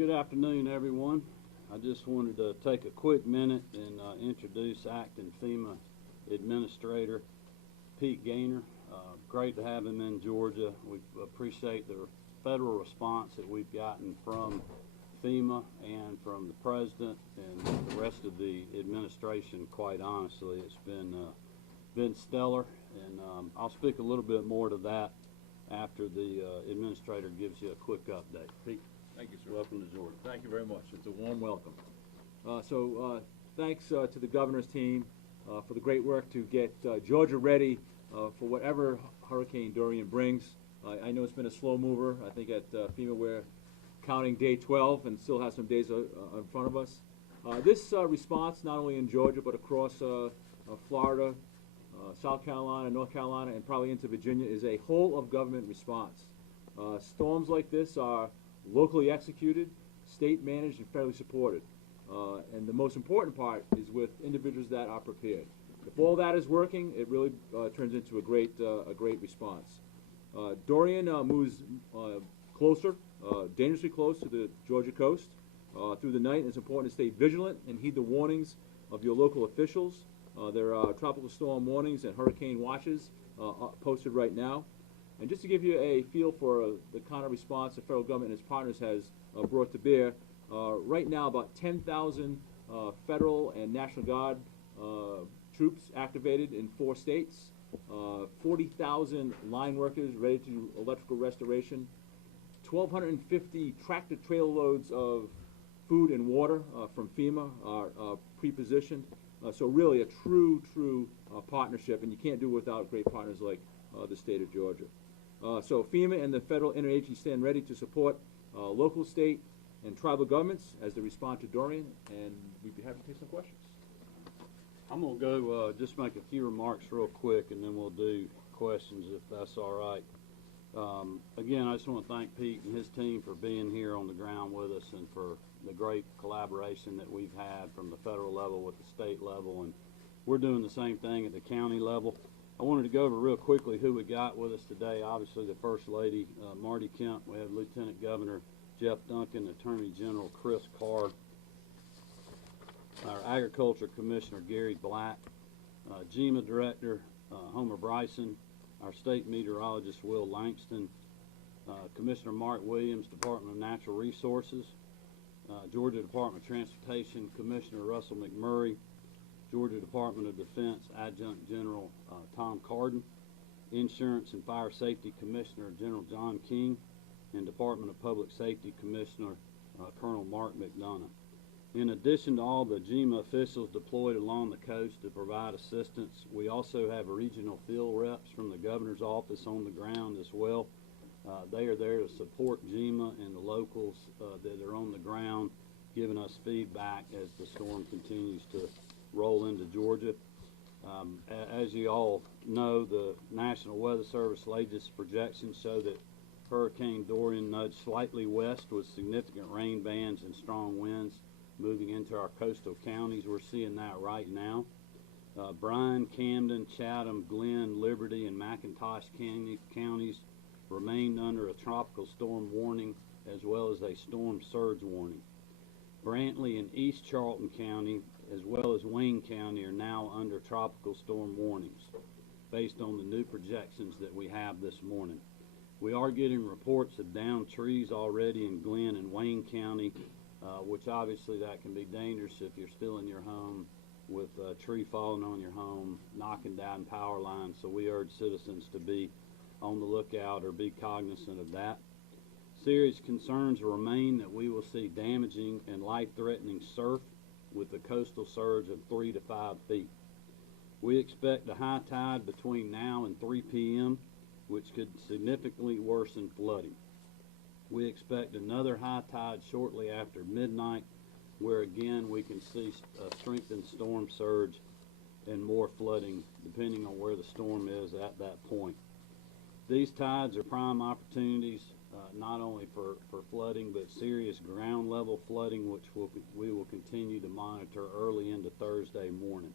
Good afternoon, everyone. I just wanted to take a quick minute and introduce Acting FEMA Administrator Pete Gaynor. Great to have him in Georgia. We appreciate the federal response that we've gotten from FEMA and from the President and the rest of the administration. Quite honestly, it's been stellar, and I'll speak a little bit more to that after the Administrator gives you a quick update. Pete? Thank you, sir. Welcome to Georgia. Thank you very much. It's a warm welcome. Thanks to the governor's team for the great work to get Georgia ready for whatever Hurricane Dorian brings. I know it's been a slow mover. I think at FEMA we're counting day 12 and still have some days in front of us. This response, not only in Georgia but across Florida, South Carolina, North Carolina, and probably into Virginia, is a whole of government response. Storms like this are locally executed, state managed, and federally supported. And the most important part is with individuals that are prepared. If all that is working, it really turns into a great response. Dorian moves closer, dangerously close to the Georgia coast through the night. It's important to stay vigilant and heed the warnings of your local officials. There are tropical storm warnings and hurricane watches posted right now. And just to give you a feel for the kind of response the federal government and its partners has brought to bear, right now about 10,000 federal and National Guard troops activated in 4 states, 40,000 line workers ready to do electrical restoration, 1,250 tractor trailer loads of food and water from FEMA are pre-positioned. So really a true partnership, and you can't do it without great partners like the state of Georgia. So FEMA and the federal interagency stand ready to support local, state, and tribal governments as they respond to Dorian, and we'd be happy to take some questions. I'm going to go just make a few remarks real quick, and then we'll do questions if that's all right. Again, I just want to thank Pete and his team for being here on the ground with us and for the great collaboration that we've had from the federal level with the state level, and we're doing the same thing at the county level. I wanted to go over real quickly who we got with us today. Obviously, the First Lady, Marty Kemp. We have Lieutenant Governor Jeff Duncan, Attorney General Chris Carr, our Agriculture Commissioner Gary Black, GEMA Director Homer Bryson, our State Meteorologist Will Langston, Commissioner Mark Williams, Department of Natural Resources, Georgia Department of Transportation Commissioner Russell McMurray, Georgia Department of Defense Adjunct General Tom Carden, Insurance and Fire Safety Commissioner General John King, and Department of Public Safety Commissioner Colonel Mark McDonough. In addition to all the GEMA officials deployed along the coast to provide assistance, we also have regional field reps from the governor's office on the ground as well. They are there to support GEMA and the locals that are on the ground, giving us feedback as the storm continues to roll into Georgia. As you all know, the National Weather Service latest projections show that Hurricane Dorian nudged slightly west with significant rain bands and strong winds moving into our coastal counties. We're seeing that right now. Bryan, Camden, Chatham, Glenn, Liberty, and McIntosh counties remained under a tropical storm warning as well as a storm surge warning. Brantley and East Charlton County as well as Wayne County are now under tropical storm warnings based on the new projections that we have this morning. We are getting reports of downed trees already in Glenn and Wayne County, which obviously that can be dangerous if you're still in your home with a tree falling on your home, knocking down power lines. So we urge citizens to be on the lookout or be cognizant of that. Serious concerns remain that we will see damaging and life-threatening surf with a coastal surge of 3 to 5 feet. We expect a high tide between now and 3 p.m., which could significantly worsen flooding. We expect another high tide shortly after midnight, where again we can see a strengthened storm surge and more flooding depending on where the storm is at that point. These tides are prime opportunities not only for flooding but serious ground level flooding, which we will continue to monitor early into Thursday morning.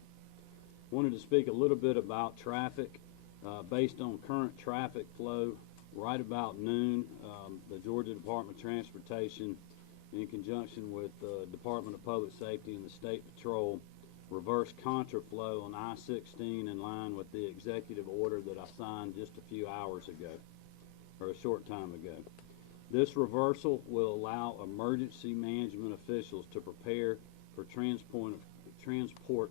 Wanted to speak a little bit about traffic. Based on current traffic flow, right about noon, the Georgia Department of Transportation in conjunction with the Department of Public Safety and the State Patrol, reverse contraflow on I-16 in line with the executive order that I signed just a few hours ago, or a short time ago. This reversal will allow emergency management officials to prepare for transport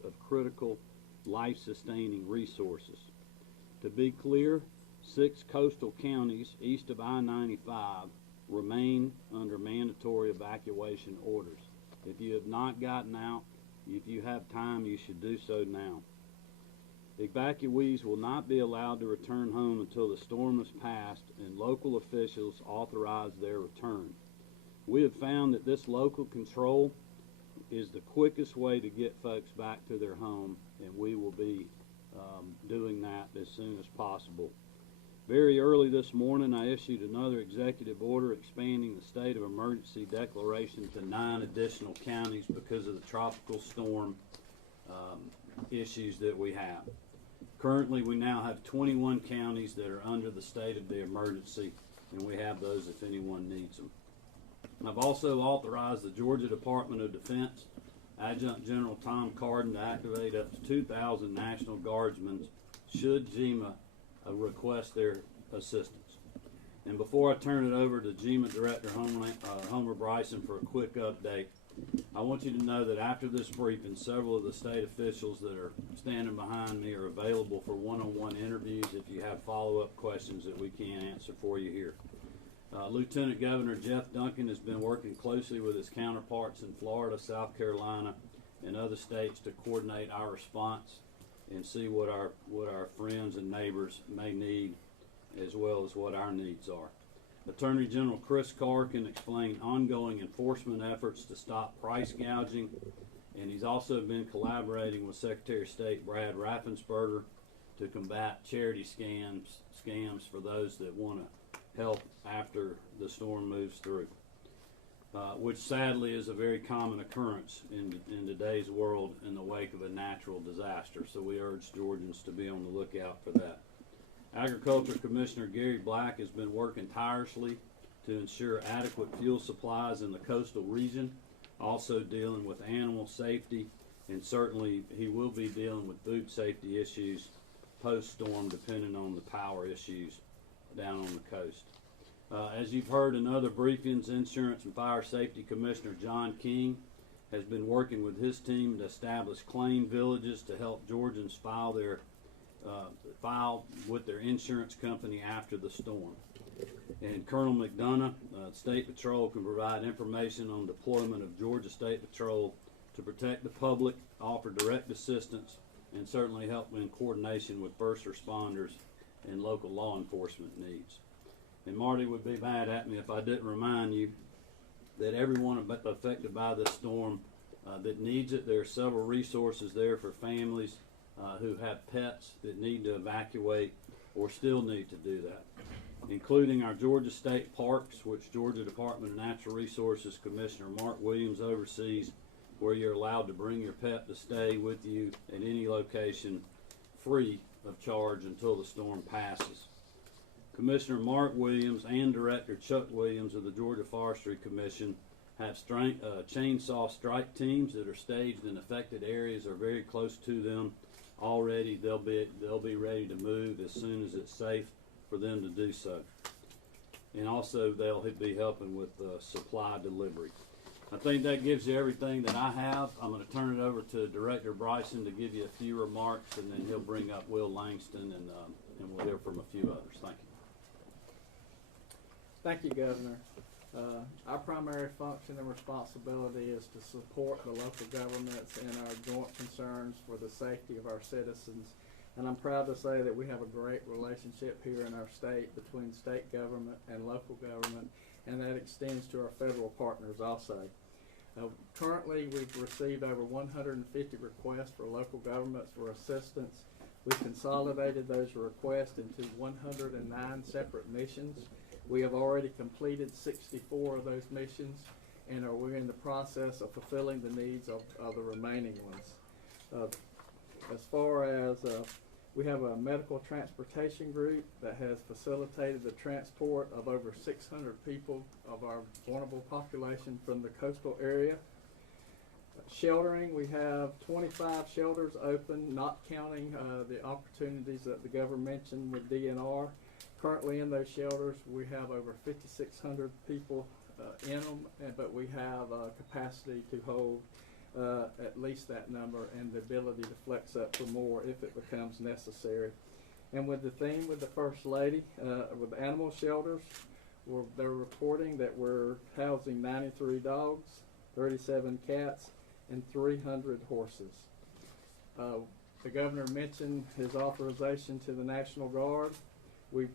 of critical life-sustaining resources. To be clear, 6 coastal counties east of I-95 remain under mandatory evacuation orders. If you have not gotten out, if you have time, you should do so now. Evacuees will not be allowed to return home until the storm has passed and local officials authorize their return. We have found that this local control is the quickest way to get folks back to their home, and we will be doing that as soon as possible. Very early this morning, I issued another executive order expanding the state of emergency declaration to 9 additional counties because of the tropical storm issues that we have. Currently, we now have 21 counties that are under the state of the emergency, and we have those if anyone needs them. I've also authorized the Georgia Department of Defense Adjutant General Tom Carden to activate up to 2,000 National Guardsmen should GEMA request their assistance. And before I turn it over to GEMA Director Homer Bryson for a quick update, I want you to know that after this briefing, several of the state officials that are standing behind me are available for one-on-one interviews if you have follow-up questions that we can't answer for you here. Lieutenant Governor Jeff Duncan has been working closely with his counterparts in Florida, South Carolina, and other states to coordinate our response and see what our friends and neighbors may need, as well as what our needs are. Attorney General Chris Carr can explain ongoing enforcement efforts to stop price gouging, and he's also been collaborating with Secretary of State Brad Raffensperger to combat charity scams for those that want to help after the storm moves through, which sadly is a very common occurrence in today's world in the wake of a natural disaster. So we urge Georgians to be on the lookout for that. Agriculture Commissioner Gary Black has been working tirelessly to ensure adequate fuel supplies in the coastal region, also dealing with animal safety, and certainly he will be dealing with food safety issues post-storm depending on the power issues down on the coast. As you've heard in other briefings, Insurance and Fire Safety Commissioner John King has been working with his team to establish claim villages to help Georgians file with their insurance company after the storm. And Colonel McDonough, State Patrol, can provide information on deployment of Georgia State Patrol to protect the public, offer direct assistance, and certainly help in coordination with first responders and local law enforcement needs. And Marty would be mad at me if I didn't remind you that everyone affected by this storm that needs it, there are several resources there for families who have pets that need to evacuate or still need to do that, including our Georgia State Parks, which Georgia Department of Natural Resources Commissioner Mark Williams oversees, where you're allowed to bring your pet to stay with you at any location free of charge until the storm passes. Commissioner Mark Williams and Director Chuck Williams of the Georgia Forestry Commission have chainsaw strike teams that are staged in affected areas or very close to them already. They'll be ready to move as soon as it's safe for them to do so. And also they'll be helping with supply delivery. I think that gives you everything that I have. I'm going to turn it over to Director Bryson to give you a few remarks, and then he'll bring up Will Langston, and we'll hear from a few others. Thank you. Thank you, Governor. Our primary function and responsibility is to support the local governments in our joint concerns for the safety of our citizens. And I'm proud to say that we have a great relationship here in our state between state government and local government, and that extends to our federal partners also. Currently, we've received over 150 requests for local governments for assistance. We've consolidated those requests into 109 separate missions. We have already completed 64 of those missions, and we're in the process of fulfilling the needs of the remaining ones. As far as We have a medical transportation group that has facilitated the transport of over 600 people of our vulnerable population from the coastal area. Sheltering, we have 25 shelters open, not counting the opportunities that the governor mentioned with DNR. Currently in those shelters, we have over 5,600 people in them, but we have capacity to hold at least that number and the ability to flex up for more if it becomes necessary. And with the theme with the First Lady, with animal shelters, they're reporting that we're housing 93 dogs, 37 cats, and 300 horses. The governor mentioned his authorization to the National Guard. We've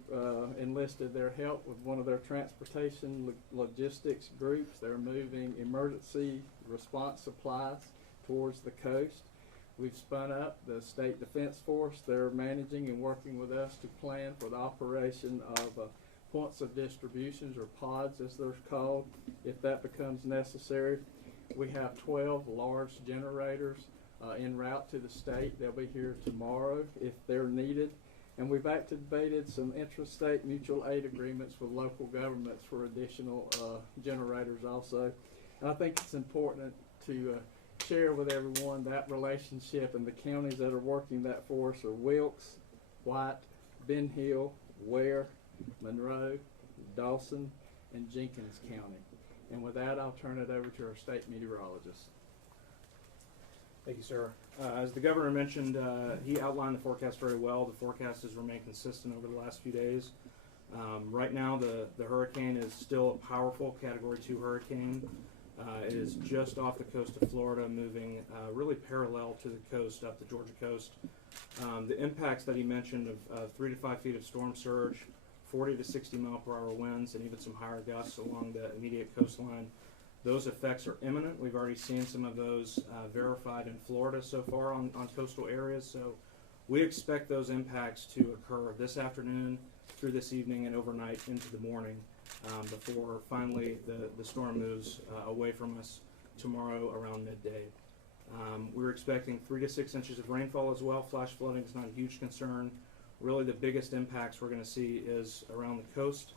enlisted their help with one of their transportation logistics groups. They're moving emergency response supplies towards the coast. We've spun up the State Defense Force. They're managing and working with us to plan for the operation of points of distributions, or pods as they're called, if that becomes necessary. We have 12 large generators en route to the state. They'll be here tomorrow if they're needed. And we've activated some intrastate mutual aid agreements with local governments for additional generators also. And I think it's important to share with everyone that relationship, and the counties that are working that for us are Wilkes, White, Ben Hill, Ware, Monroe, Dawson, and Jenkins County. And with that, I'll turn it over to our state meteorologist. Thank you, sir. As the governor mentioned, he outlined the forecast very well. The forecast has remained consistent over the last few days. Right now, the hurricane is still a powerful Category 2 hurricane. It is just off the coast of Florida, moving really parallel to the coast, up the Georgia coast. The impacts that he mentioned of 3 to 5 feet of storm surge, 40 to 60 mile per hour winds, and even some higher gusts along the immediate coastline, those effects are imminent. We've already seen some of those verified in Florida so far on coastal areas. So we expect those impacts to occur this afternoon, through this evening, and overnight into the morning before finally the storm moves away from us tomorrow around midday. We're expecting 3 to 6 inches of rainfall as well. Flash flooding is not a huge concern. Really the biggest impacts we're going to see is around the coast.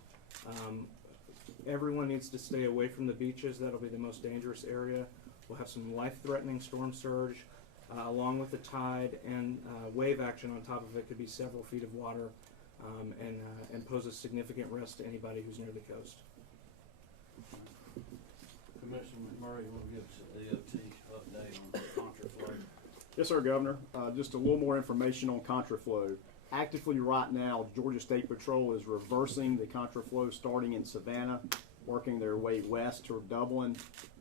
Everyone needs to stay away from the beaches. That'll be the most dangerous area. We'll have some life-threatening storm surge along with the tide, and wave action on top of it could be several feet of water and pose a significant risk to anybody who's near the coast. Commissioner McMurray, you want to give us a DOT update on contraflow? Yes, sir, Governor. Just a little more information on contraflow. Actively right now, Georgia State Patrol is reversing the contraflow starting in Savannah, working their way west toward Dublin.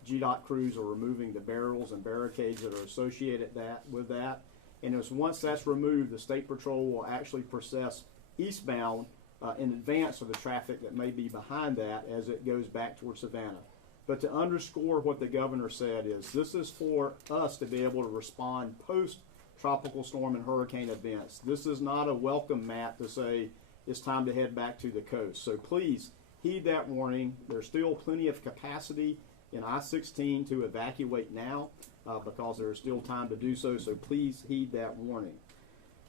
GDOT crews are removing the barrels and barricades that are associated with that. And once that's removed, the State Patrol will actually process eastbound in advance of the traffic that may be behind that as it goes back toward Savannah. But to underscore what the governor said is, this is for us to be able to respond post-tropical storm and hurricane events. This is not a welcome mat to say it's time to head back to the coast. So please heed that warning. There's still plenty of capacity in I-16 to evacuate now because there is still time to do so. So please heed that warning.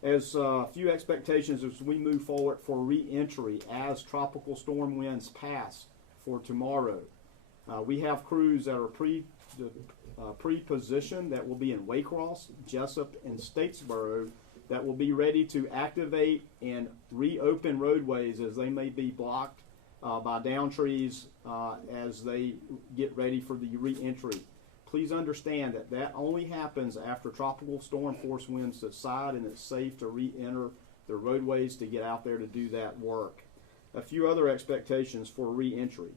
As a few expectations as we move forward for re-entry as tropical storm winds pass for tomorrow. We have crews that are pre-positioned that will be in Waycross, Jessup, and Statesboro that will be ready to activate and reopen roadways as they may be blocked by down trees as they get ready for the re-entry. Please understand that that only happens after tropical storm force winds subside and it's safe to re-enter the roadways to get out there to do that work. A few other expectations for re-entry.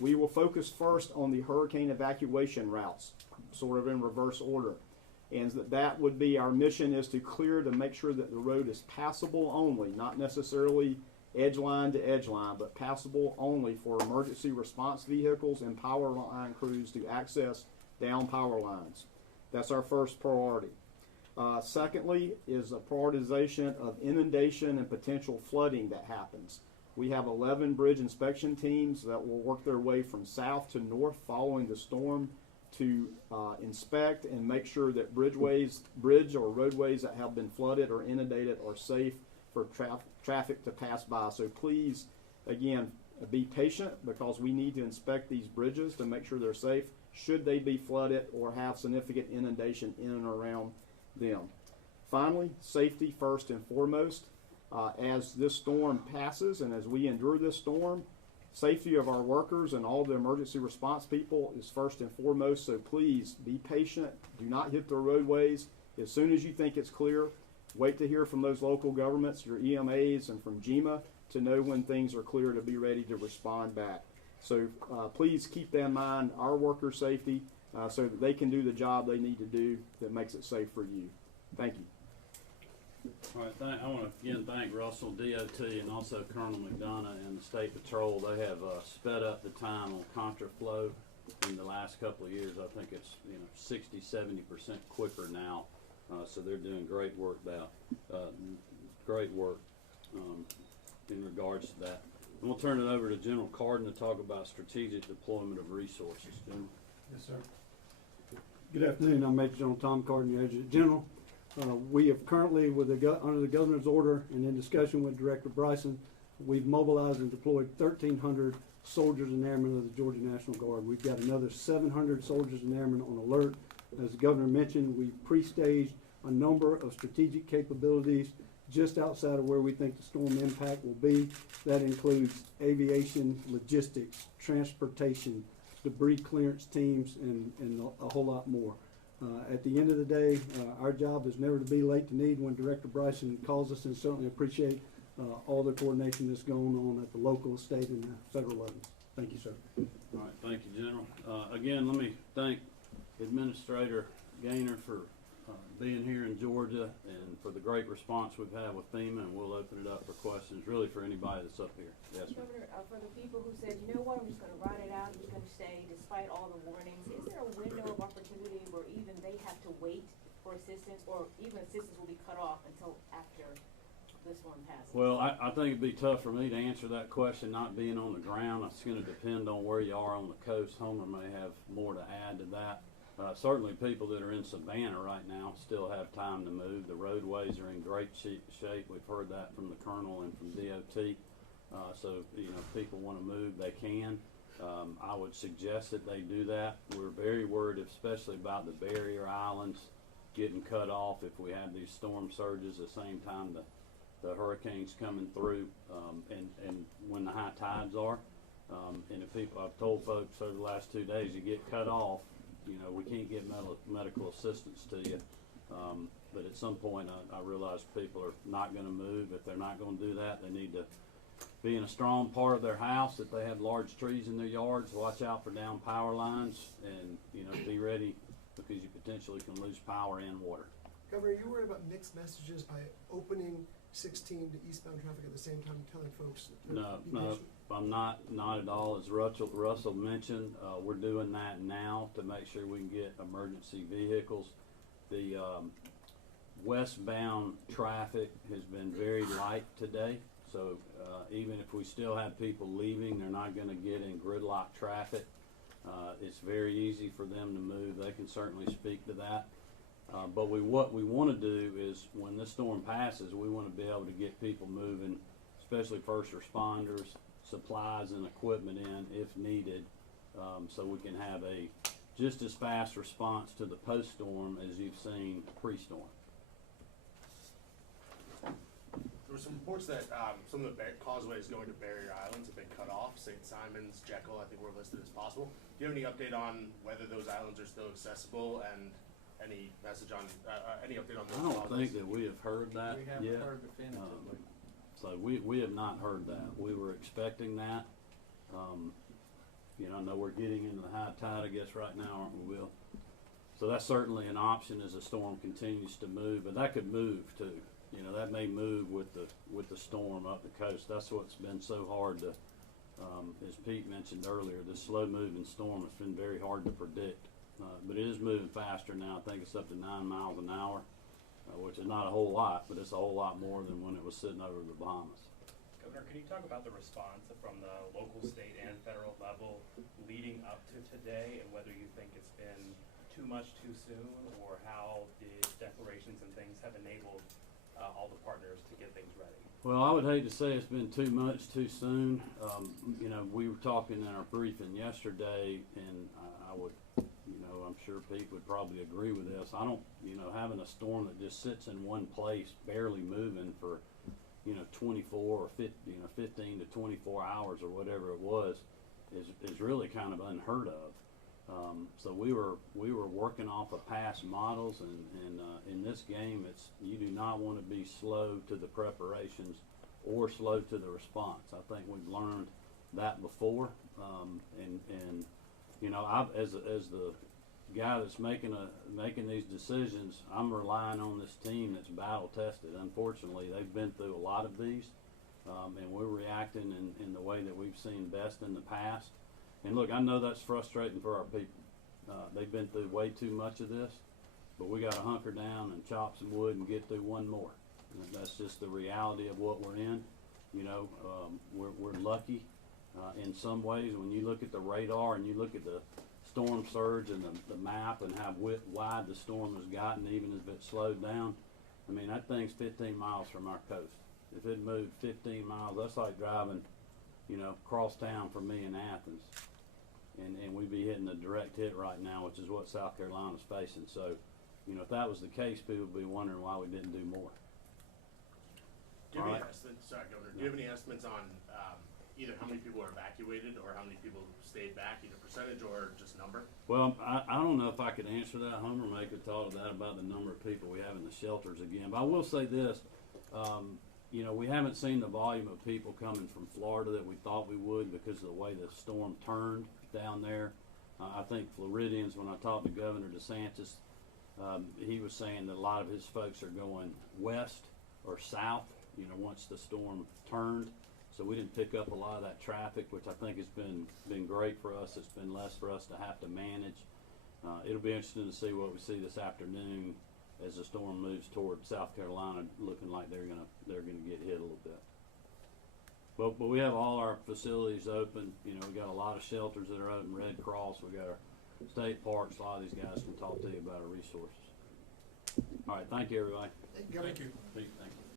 We will focus first on the hurricane evacuation routes, sort of in reverse order. And that would be our mission, is to clear to make sure that the road is passable only, not necessarily edge line to edge line, but passable only for emergency response vehicles and power line crews to access down power lines. That's our first priority. Secondly is a prioritization of inundation and potential flooding that happens. We have 11 bridge inspection teams that will work their way from south to north following the storm to inspect and make sure that bridge or roadways that have been flooded or inundated are safe for traffic to pass by. So please, again, be patient, because we need to inspect these bridges to make sure they're safe should they be flooded or have significant inundation in and around them. Finally, safety first and foremost. As this storm passes and as we endure this storm, safety of our workers and all the emergency response people is first and foremost. So please be patient. Do not hit the roadways. As soon as you think it's clear, wait to hear from those local governments, your EMAs, and from GEMA to know when things are clear to be ready to respond back. So please keep that in mind, our workers' safety, so that they can do the job they need to do that makes it safe for you. Thank you. All right, I want to again thank Russell, DOT, and also Colonel McDonough and the State Patrol. They have sped up the time on contraflow in the last couple of years. I think it's 60–70% quicker now. So they're doing great work now. Great work in regards to that. And we'll turn it over to General Carden to talk about strategic deployment of resources. General. Yes, sir. Good afternoon. I'm Major General Tom Carden, your Adjutant General. We have currently, under the Governor's order and in discussion with Director Bryson, we've mobilized and deployed 1,300 soldiers and airmen of the Georgia National Guard. We've got another 700 soldiers and airmen on alert. As the Governor mentioned, we pre-staged a number of strategic capabilities just outside of where we think the storm impact will be. That includes aviation, logistics, transportation, debris clearance teams, and a whole lot more. At the end of the day, our job is never to be late to need when Director Bryson calls us, and certainly appreciate all the coordination that's going on at the local, state, and federal levels. Thank you, sir. All right, thank you, General. Again, let me thank Administrator Gaynor for being here in Georgia and for the great response we've had with FEMA, and we'll open it up for questions, really for anybody that's up here. Yes, ma'am. Governor, for the people who said, you know what, I'm just going to ride it out, I'm just going to stay despite all the warnings, is there a window of opportunity where even they have to wait for assistance, or even assistance will be cut off until after this one passes? Well, I think it'd be tough for me to answer that question, not being on the ground. It's going to depend on where you are on the coast. Homer may have more to add to that. Certainly people that are in Savannah right now still have time to move. The roadways are in great shape. We've heard that from the Colonel and from DOT. So, if people want to move, they can. I would suggest that they do that. We're very worried, especially about the barrier islands getting cut off if we have these storm surges at the same time the hurricanes coming through, and when the high tides are. And if people, I've told folks over the last 2 days, you get cut off, we can't get medical assistance to you. But at some point, I realize people are not going to move. If they're not going to do that, they need to be in a strong part of their house. If they have large trees in their yards, watch out for down power lines, and be ready, because you potentially can lose power and water. Governor, you worried about mixed messages by opening 16 to eastbound traffic at the same time, telling folks? No, I'm not at all. As Russell mentioned, we're doing that now to make sure we can get emergency vehicles. The westbound traffic has been very light today, so even if we still have people leaving, they're not going to get in gridlock traffic. It's very easy for them to move. They can certainly speak to that. But what we want to do is, when this storm passes, we want to be able to get people moving, especially first responders, supplies and equipment in if needed, so we can have a just as fast response to the post-storm as you've seen pre-storm. There were some reports that some of the causeways going to barrier islands have been cut off. St. Simon's, Jekyll, I think were listed as possible. Do you have any update on whether those islands are still accessible, and any message on any update on those? I don't think that we have heard that We haven't yet. heard definitively. So we have not heard that. We were expecting that. I know we're getting into the high tide, I guess, right now, aren't we, Will? So that's certainly an option as the storm continues to move, but that could move too. That may move with the storm up the coast. That's what's been so hard to, as Pete mentioned earlier, this slow moving storm has been very hard to predict. But it is moving faster now. I think it's up to 9 miles an hour, which is not a whole lot, but it's a whole lot more than when it was sitting over the Bahamas. Governor, can you talk about the response from the local, state, and federal level leading up to today, and whether you think it's been much too soon, or how the declarations and things have enabled all the partners to get things ready? Well, I would hate to say it's been too much too soon. You know, we were talking in our briefing yesterday, and I would, you know, I'm sure Pete would probably agree with this. I don't, you know, having a storm that just sits in one place, barely moving for, you know, 24 or 50, you know, 15 to 24 hours or whatever it was, is really kind of unheard of. So we were working off of past models, and in this game, you do not want to be slow to the preparations or slow to the response. I think we've learned that before, and you know, as the guy that's making these decisions, I'm relying on this team that's battle tested. Unfortunately, they've been through a lot of these, and we're reacting in the way that we've seen best in the past. And look, I know that's frustrating for our people. They've been through way too much of this, but we got to hunker down and chop some wood and get through one more. And that's just the reality of what we're in. You know, we're lucky in some ways. When you look at the radar and you look at the storm surge and the map and how wide the storm has gotten, even if it slowed down, I mean, that thing's 15 miles from our coast. If it moved 15 miles, that's like driving, you know, across town from me in Athens. And we'd be hitting a direct hit right now, which is what South Carolina's facing. So, you know, if that was the case, people would be wondering why we didn't do more. Do you have any estimates, sorry, Governor, do you have any estimates on either how many people are evacuated or how many people stayed back, either percentage or just number? Well, I don't know if I could answer that. Homer may could talk to that about the number of people we have in the shelters again. But I will say this, you know, we haven't seen the volume of people coming from Florida that we thought we would because of the way the storm turned down there. I think Floridians, when I talked to Governor DeSantis, he was saying that a lot of his folks are going west or south, you know, once the storm turned. So we didn't pick up a lot of that traffic, which I think has been great for us. It's been less for us to have to manage. It'll be interesting to see what we see this afternoon as the storm moves toward South Carolina, looking like they're gonna get hit a little bit. But we have all our facilities open. You know, we got a lot of shelters that are open. Red Cross. We got our state parks. A lot of these guys can talk to you about our resources. All right, thank you, everybody. Thank you. Pete, thank you.